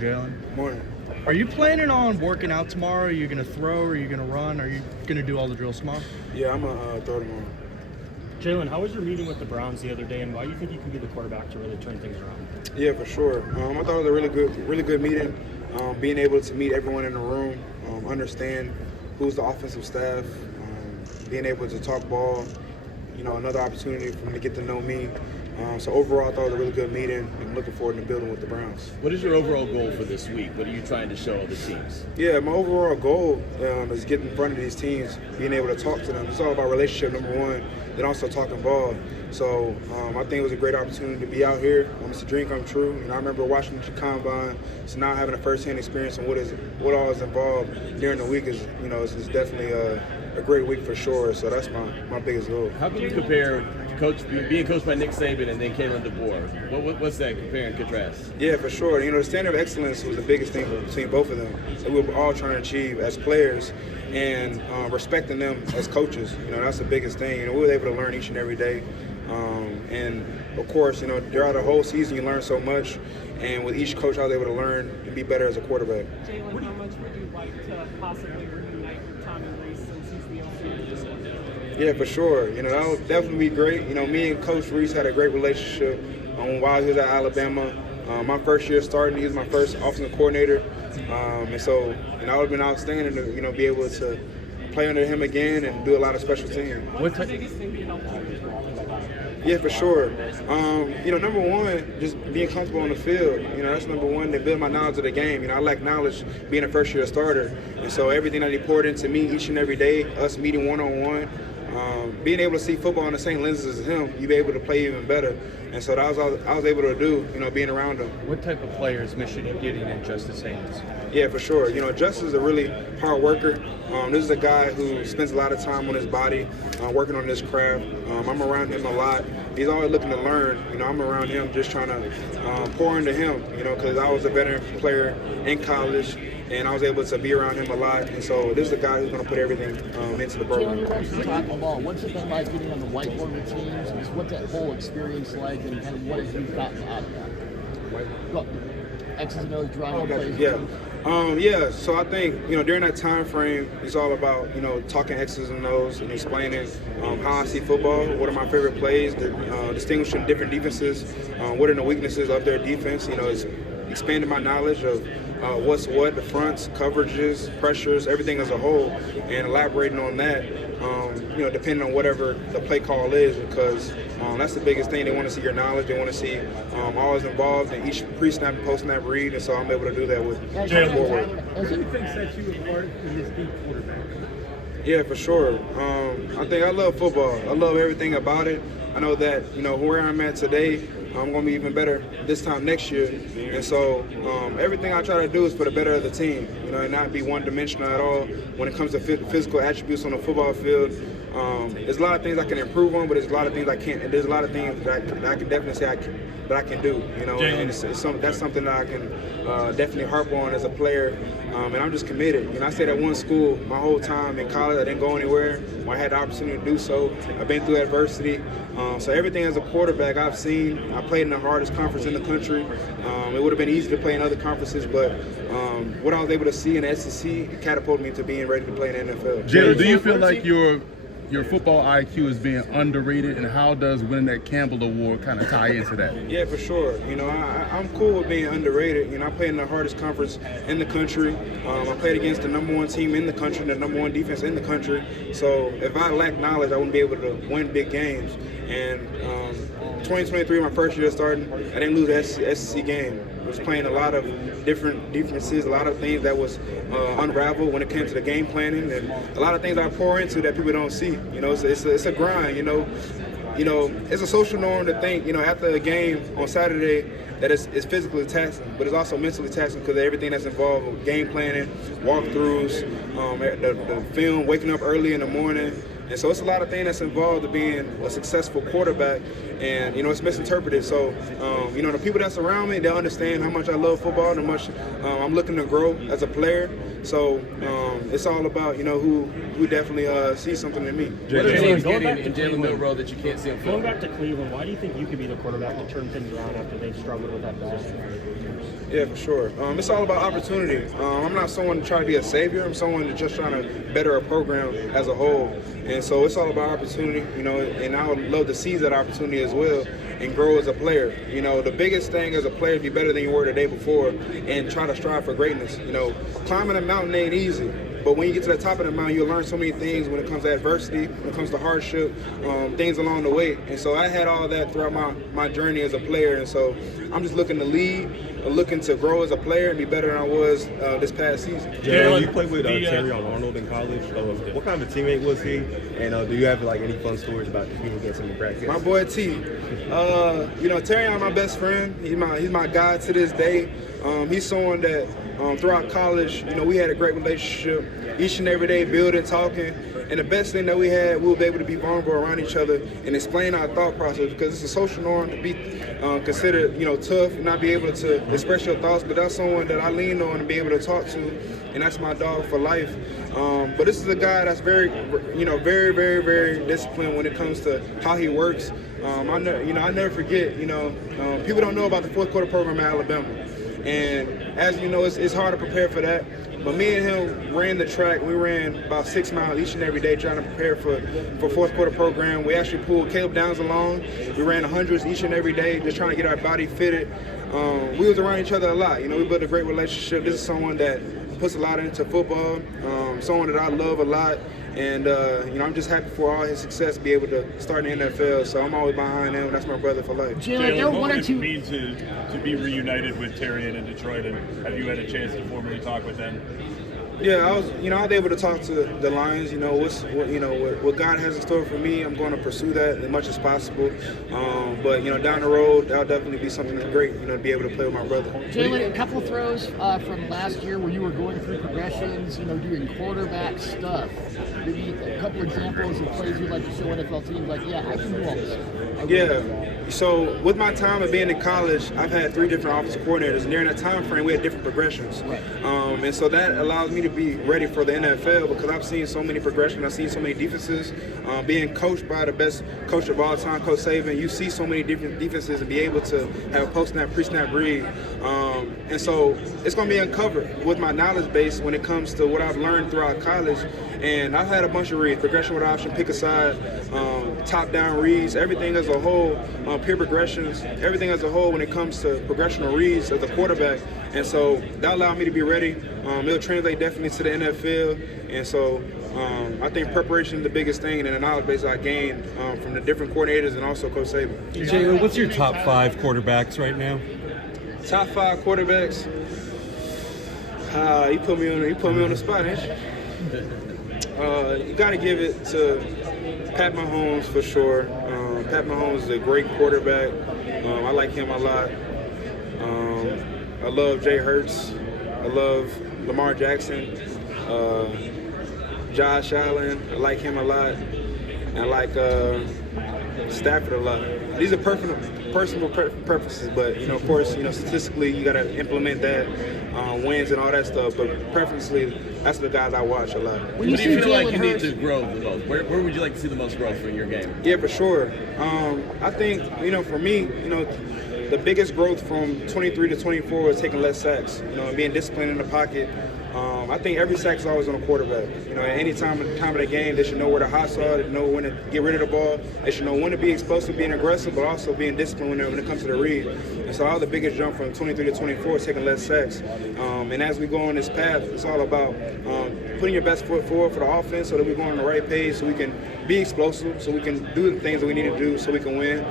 Jalen. Morning. Are you planning on working out tomorrow? Are you going to throw? Are you going to run? Are you going to do all the drills tomorrow? Yeah, I'm going to throw tomorrow. Jalen, how was your meeting with the Browns the other day, and why do you think you can be the quarterback to really turn things around? Yeah, for sure. I thought it was a really good meeting. Being able to meet everyone in the room, understand who's the offensive staff, being able to talk ball, another opportunity for them to get to know me. So overall, I thought it was a really good meeting, and looking forward to building with the Browns. What is your overall goal for this week? What are you trying to show other teams? Yeah, my overall goal is getting in front of these teams, being able to talk to them. It's all about relationship, number one, then also talking ball. So I think it was a great opportunity to be out here. It's a dream come true. I remember watching the combine, so now having a first-hand experience on what all is involved during the week is, it's definitely a great week for sure. So that's my biggest goal. How can you compare being coached by Nick Saban and then Kalen DeBoer? What's that compare and contrast? Yeah, for sure. The standard of excellence was the biggest thing between both of them. So we were all trying to achieve as players and respecting them as coaches. That's the biggest thing. We were able to learn each and every day. And of course, throughout the whole season, you learn so much. And with each coach, I was able to learn and be better as a quarterback. Jalen, how much would you like to possibly reunite with Tommy Reese since he's the OC of this one? Yeah, for sure. That would definitely be great. Me and Coach Reese had a great relationship while he was at Alabama. My first year starting, he was my first offensive coordinator. And so, it would have been outstanding to, be able to play under him again and do a lot of special teams. What's the biggest thing he helped you with? Yeah, for sure. Number one, just being comfortable on the field. That's number one. To build my knowledge of the game. I lack knowledge being a first-year starter. And so everything that he poured into me each and every day, us meeting one-on-one, being able to see football in the same lenses as him, you'll be able to play even better. And so that was all I was able to do, being around him. What type of players Michigan getting in Justice Haynes? Yeah, for sure. Justice is a really hard worker. This is a guy who spends a lot of time on his body, working on this craft. I'm around him a lot. He's always looking to learn. I'm around him just trying to pour into him, because I was a veteran player in college, and I was able to be around him a lot. And so this is a guy who's going to put everything into the program. Talking about what's it been like getting on the whiteboard with teams? What's that whole experience like, and kind of what have you gotten out of that? Look, X's and O's drawing plays. Yeah. So I think during that time frame, it's all about talking X's and O's and explaining how I see football. What are my favorite plays? Distinguishing different defenses. What are the weaknesses of their defense? It's expanding my knowledge of what's what, the fronts, coverages, pressures, everything as a whole, and elaborating on that. Depending on whatever the play call is, because that's the biggest thing. They want to see your knowledge. They want to see all is involved in each pre-snap and post-snap read, and so I'm able to do that with Jalen. What do you think sets you apart in this deep quarterback? Yeah, for sure. I think I love football. I love everything about it. I know that, where I'm at today, I'm going to be even better this time next year. And so everything I try to do is for the better of the team, and not be one-dimensional at all when it comes to physical attributes on the football field. There's a lot of things I can improve on, but there's a lot of things I can't. And there's a lot of things that I can definitely say that I can do, and that's something that I can definitely harp on as a player. And I'm just committed. I stayed at one school my whole time in college. I didn't go anywhere when I had the opportunity to do so. I've been through adversity. So everything as a quarterback I've seen, I played in the hardest conference in the country. It would have been easy to play in other conferences, but what I was able to see in the SEC catapulted me to being ready to play in the NFL. Jalen, do you feel like your football IQ is being underrated, and how does winning that Campbell Award kind of tie into that? Yeah, for sure. I'm cool with being underrated. I played in the hardest conference in the country. I played against the number one team in the country, the number one defense in the country. So if I lack knowledge, I wouldn't be able to win big games. And 2023, my first year starting, I didn't lose the SEC game. I was playing a lot of different defenses, a lot of things that was unraveled when it came to the game planning, and a lot of things I pour into that people don't see. It's a grind. It's a social norm to think, after a game on Saturday that it's physically taxing, but it's also mentally taxing because of everything that's involved with game planning, walkthroughs, the film, waking up early in the morning. And so it's a lot of things that's involved in being a successful quarterback, and it's misinterpreted. So the people that's around me, they understand how much I love football and how much I'm looking to grow as a player. So it's all about who definitely sees something in me. What are teams getting in Jalen Milroe that you can't see on film? Going back to Cleveland, why do you think you could be the quarterback to turn things around after they've struggled with that position? Yeah, for sure. It's all about opportunity. I'm not someone to try to be a savior. I'm someone that's just trying to better a program as a whole. And so it's all about opportunity, and I would love to seize that opportunity as well and grow as a player. The biggest thing as a player is be better than you were the day before and try to strive for greatness. Climbing a mountain ain't easy. But when you get to the top of the mountain, you'll learn so many things when it comes to adversity, when it comes to hardship, things along the way. And so I had all that throughout my journey as a player. And so I'm just looking to lead, looking to grow as a player and be better than I was this past season. Jalen, you played with Terry Arnold in college. What kind of a teammate was he? And do you have any fun stories about competing against him in practice? My boy T. Terry is my best friend. He's my guy to this day. He's someone that throughout college, we had a great relationship. Each and every day, building, talking. And the best thing that we had, we were able to be vulnerable around each other and explain our thought process, because it's a social norm to be considered, tough and not be able to express your thoughts. But that's someone that I lean on and be able to talk to, and that's my dog for life. But this is a guy that's very, very, very, very disciplined when it comes to how he works. I never forget. People don't know about the fourth quarter program at Alabama, and as you know, it's hard to prepare for that. But me and him ran the track. We ran about 6 miles each and every day trying to prepare for fourth quarter program. We actually pulled Caleb Downs along. We ran 100s each and every day just trying to get our body fitted. We was around each other a lot. We built a great relationship. This is someone that puts a lot into football, someone that I love a lot. And, I'm just happy for all his success to be able to start in the NFL. So I'm always behind him. That's my brother for life. Jalen, what would it mean to be reunited with Terry in Detroit? And have you had a chance to formally talk with them? Yeah, I was able to talk to the Lions. What God has in store for me, I'm going to pursue that as much as possible. But down the road, that'll definitely be something that's great. To be able to play with my brother. Jalen, a couple of throws from last year where you were going through progressions, doing quarterback stuff. Maybe a couple examples of plays you'd like to show NFL teams, like, yeah, I can do all this. Yeah. So with my time of being in college, I've had 3 different offensive coordinators, and during that time frame, we had different progressions. Right. And so that allows me to be ready for the NFL, because I've seen so many progressions, I've seen so many defenses. Being coached by the best coach of all time, Coach Saban, you see so many different defenses and be able to have a post-snap, pre-snap read. And so it's going to be uncovered with my knowledge base when it comes to what I've learned throughout college. And I've had a bunch of reads, progression with option, pick a side, top-down reads, everything as a whole, peer progressions, everything as a whole when it comes to progressional reads as a quarterback. And so that allowed me to be ready. It'll translate definitely to the NFL. And so I think preparation is the biggest thing, and the knowledge base I gained from the different coordinators and also Coach Saban. Jalen, what's your top 5 quarterbacks right now? Top 5 quarterbacks? You put me on the spot, ain't you? You got to give it to Pat Mahomes for sure. Pat Mahomes is a great quarterback. I like him a lot. I love Jalen Hurts. I love Lamar Jackson. Josh Allen. I like him a lot. I like Stafford a lot. These are personal preferences, but of course, statistically, you got to implement that, wins and all that stuff. But preferentially, that's the guys I watch a lot. What do you feel like you need to grow the most? Where would you like to see the most growth in your game? Yeah, for sure. I think for me, the biggest growth from 23 to 24 is taking less sacks. Being disciplined in the pocket. I think every sack is always on a quarterback. At any time of the game, they should know where the hots are, they know when to get rid of the ball. They should know when to be explosive, being aggressive, but also being disciplined when it comes to the read. And so the biggest jump from 23 to 24 is taking less sacks. And as we go on this path, it's all about putting your best foot forward for the offense so that we're going on the right page, so we can be explosive, so we can do the things that we need to do so we can win.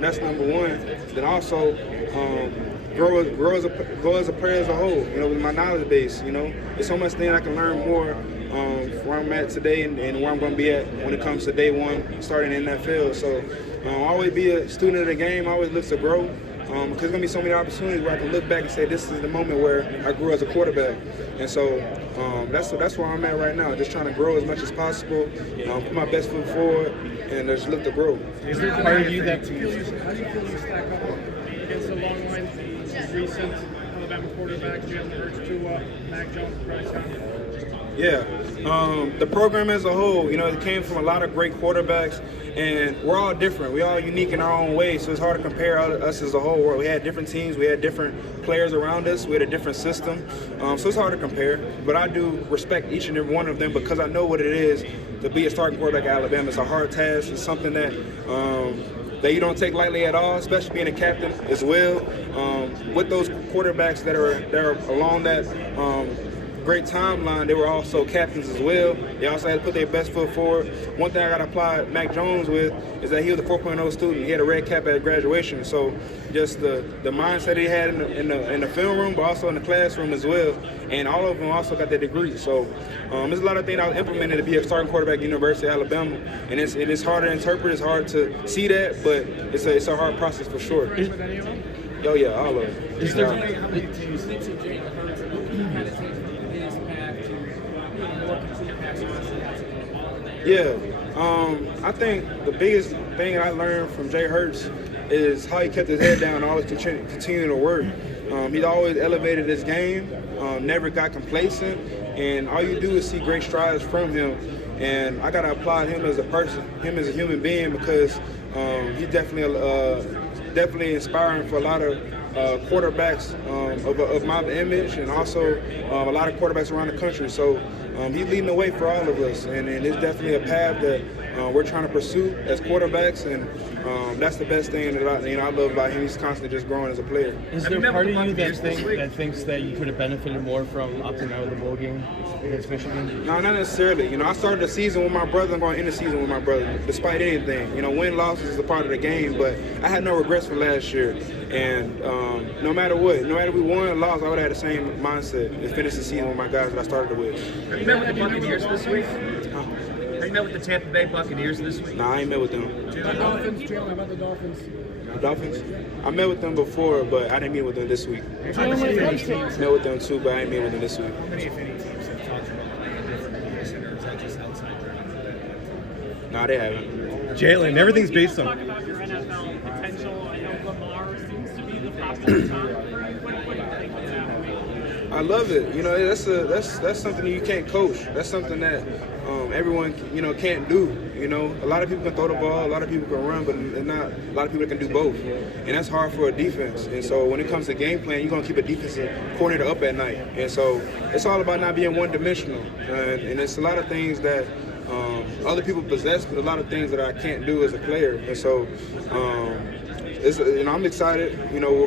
That's number one. Then also, grow as a player as a whole, with my knowledge base, There's so much things I can learn more where I'm at today and where I'm going to be at when it comes to day one starting in the NFL. So always be a student of the game, always look to grow, because there's going to be so many opportunities where I can look back and say this is the moment where I grew as a quarterback. And so that's where I'm at right now, just trying to grow as much as possible, put my best foot forward, and just look to grow. Is there part of you that How do you feel you stack up against the long lines, recent Alabama quarterbacks, Jalen Hurts, Tua, Mac Jones, Bryce Young? Yeah, the program as a whole, it came from a lot of great quarterbacks, and we're all different. We're all unique in our own way, so it's hard to compare us as a whole. We had different teams, we had different players around us, we had a different system, so it's hard to compare. But I do respect each and every one of them because I know what it is to be a starting quarterback at Alabama. It's a hard task. It's something that you don't take lightly at all, especially being a captain as well. With those quarterbacks that are along that great timeline, they were also captains as well. They also had to put their best foot forward. One thing I got to apply Mac Jones with is that he was a 4.0 student. He had a red cap at graduation. So just the mindset he had in the film room, but also in the classroom as well. And all of them also got their degree. So there's a lot of things I was implemented to be a starting quarterback at University of Alabama. And it's hard to interpret. It's hard to see that, but it's a hard process for sure. Oh yeah, all of them. Is there Yeah, I think the biggest thing I learned from Jay Hurts is how he kept his head down and always continued to work. He's always elevated his game, never got complacent, and all you do is see great strides from him. And I gotta applaud him as a person, him as a human being, because he's definitely inspiring for a lot of quarterbacks of my image, and also a lot of quarterbacks around the country. So he's leading the way for all of us, and it's definitely a path that we're trying to pursue as quarterbacks, and that's the best thing that I love about him. He's constantly just growing as a player. Is there part of you that thinks that you could have benefited more from opting out of the bowl game against Michigan? No, not necessarily. I started the season with my brother. I'm going to end the season with my brother, despite anything. Win-losses is a part of the game, but I had no regrets from last year. And no matter what, no matter if we won or lost, I would have had the same mindset and finish the season with my guys that I started with. Have you met with the Buccaneers this week? Have you met with the Tampa Bay Buccaneers this week? Nah, I ain't met with them. the Dolphins? Jalen, about the Dolphins? The Dolphins? I met with them before, but I didn't meet with them this week. Jalen, when it comes to Met with them too, but I ain't meet with them this week. How many, if any, teams have talked about different center? Is that just outside your Nah, they haven't. Jalen, everything's based on. Talk about your NFL potential. I know Lamar seems to be the top of the top. What do you think is happening? I love it. That's something you can't coach. That's something that everyone can't do. A lot of people can throw the ball, a lot of people can run, but not a lot of people that can do both. And that's hard for a defense. And so when it comes to game plan, you're gonna keep a defensive coordinator up at night. And so it's all about not being one-dimensional. And it's a lot of things that other people possess, but a lot of things that I can't do as a player. And so I'm excited,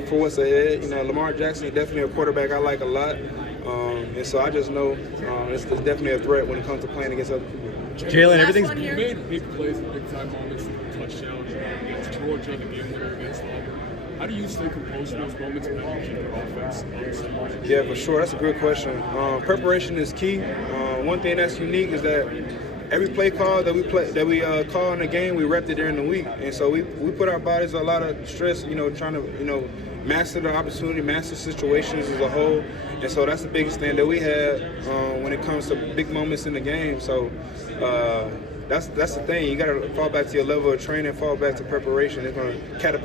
for what's ahead. Lamar Jackson is definitely a quarterback I like a lot. And so I just know it's definitely a threat when it comes to playing against other people. Jalen, everything's. You made big plays and big time moments, touchdown against Georgia, the game winner against Auburn. How do you stay composed in those moments and then keep your offense on? Yeah, for sure. That's a good question. Preparation is key. One thing that's unique is that every play call that we call in the game, we repped it during the week, and so we put our bodies a lot of stress. Trying to master the opportunity, master situations as a whole, and so that's the biggest thing that we have when it comes to big moments in the game. So that's the thing. You got to fall back to your level of training, fall back to preparation. It's going to catapult